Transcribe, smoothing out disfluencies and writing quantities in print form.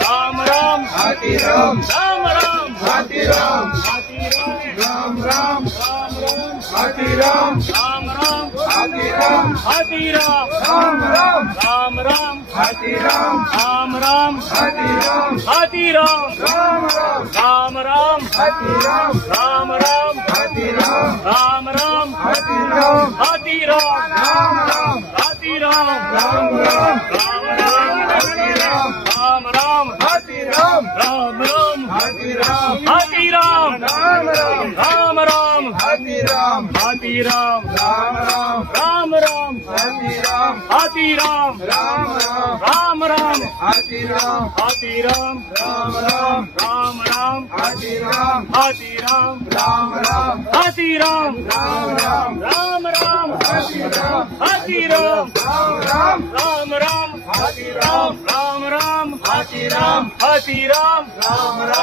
राम राम हाथी राम राम राम हाथी राम हाथी राम राम राम राम राम हाथी राम राम राम हाथी राम हाथी राम राम राम राम राम हाथी राम राम राम हाथी राम हाथी राम राम राम राम राम हाथी राम राम राम हाथी राम राम राम हाथी राम हाथी राम राम राम हाथी राम राम राम राम राम हाथी राम राम राम हाथी राम राम राम हाथी राम हाथी राम राम राम राम राम हाथी राम हाथी राम राम राम राम राम हाथी राम हाथी राम राम राम राम राम हाथी राम हाथी राम राम राम राम राम हाथी राम हाथी राम राम राम हाथी राम राम राम राम राम हाथी राम हाथी राम राम राम राम राम हाथी राम राम राम हाथी राम हाथी राम राम राम